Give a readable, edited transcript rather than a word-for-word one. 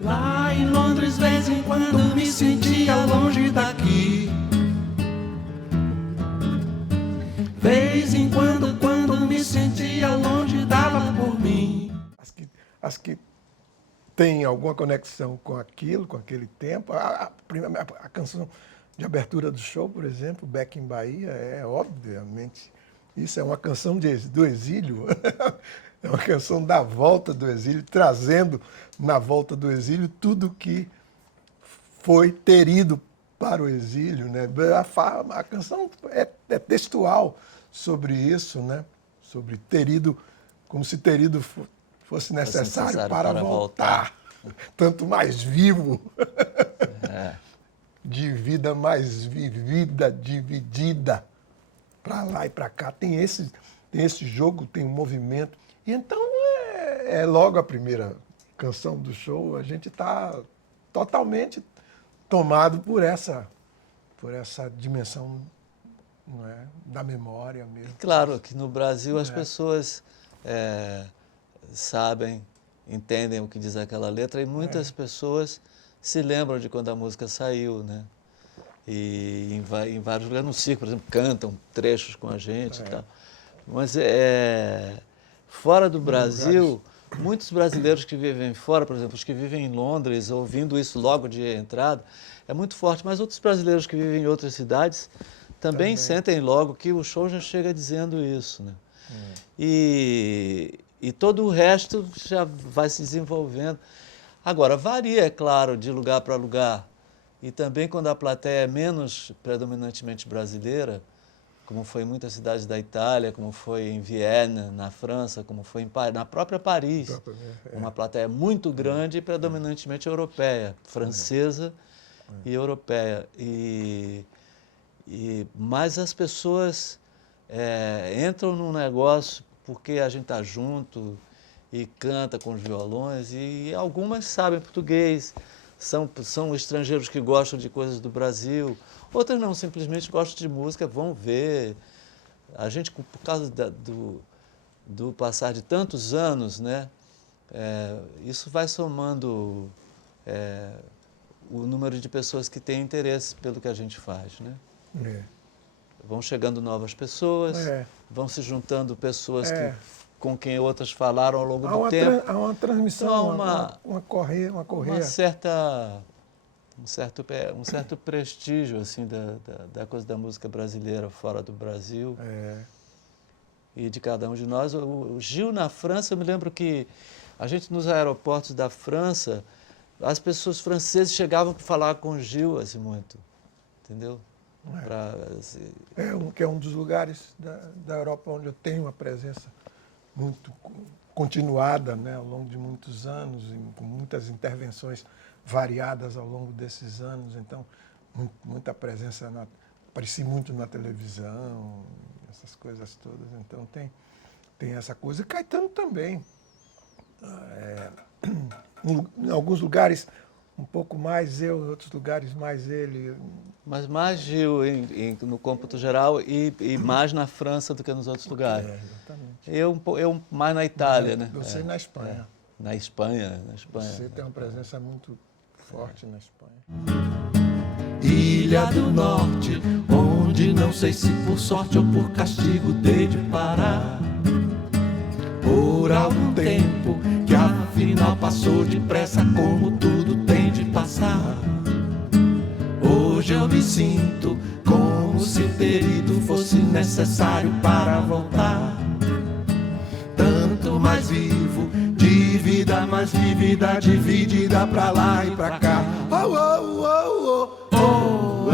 Lá em Londres, vez em quando me sentia longe daqui. Vez em quando me sentia longe, dava por mim. As que têm alguma conexão com aquilo, com aquele tempo. A canção de abertura do show, por exemplo, Beck em Bahia, é obviamente, isso é uma canção do exílio, é uma canção da volta do exílio, trazendo na volta do exílio tudo que foi terido para o exílio, né? A canção é textual sobre isso, né? Sobre ter ido, como se ter ido fosse necessário para voltar. Tanto mais vivo, de vida mais vivida, dividida, para lá e para cá. Tem esse jogo, tem um movimento. E então é logo a primeira canção do show, a gente está totalmente tomado por essa dimensão, não é, da memória mesmo. Claro que no Brasil as pessoas sabem, entendem o que diz aquela letra e muitas pessoas se lembram de quando a música saiu, né? E em vários lugares, no circo, por exemplo, cantam trechos com a gente e tal. Mas fora do Brasil, muitos brasileiros que vivem fora, por exemplo, os que vivem em Londres, ouvindo isso logo de entrada, é muito forte. Mas outros brasileiros que vivem em outras cidades também sentem logo que o show já chega dizendo isso, né? E todo o resto já vai se desenvolvendo. Agora, varia, é claro, de lugar para lugar. E também quando a plateia é menos predominantemente brasileira, como foi em muitas cidades da Itália, como foi em Viena, na França, como foi na própria Paris, uma plateia muito grande e predominantemente europeia, francesa e europeia. Mas as pessoas entram num negócio porque a gente está junto e canta com os violões, e algumas sabem português, são estrangeiros que gostam de coisas do Brasil, outras não, simplesmente gostam de música, vão ver. A gente, por causa do passar de tantos anos, né, isso vai somando o número de pessoas que têm interesse pelo que a gente faz, né? Vão chegando novas pessoas, vão se juntando pessoas com quem outras falaram ao longo do tempo. Há uma transmissão, então, uma correia. Um certo prestígio assim, da coisa da música brasileira fora do Brasil e de cada um de nós. O Gil, na França, eu me lembro que a gente, nos aeroportos da França, as pessoas francesas chegavam para falar com o Gil assim, muito, entendeu? Que é um dos lugares da Europa onde eu tenho uma presença muito continuada, né, ao longo de muitos anos, com muitas intervenções variadas ao longo desses anos. Então, muita presença, apareci muito na televisão, essas coisas todas. Então, tem essa coisa. E Caetano também. Em alguns lugares, um pouco mais eu, em outros lugares mais ele. Mas mais Gil no cômputo geral e mais na França do que nos outros lugares. Exatamente. Eu mais na Itália, né? Você na Espanha. Na Espanha. Você tem uma presença muito forte na Espanha. Ilha do Norte, onde não sei se por sorte ou por castigo dei de parar. Por algum tempo que afinal passou depressa, como tudo tem de passar. Hoje eu me sinto como se ter ido fosse necessário para voltar. Tanto mais vivo, de vida mais vívida, dividida pra lá e pra cá. Oh, oh, oh, oh, oh,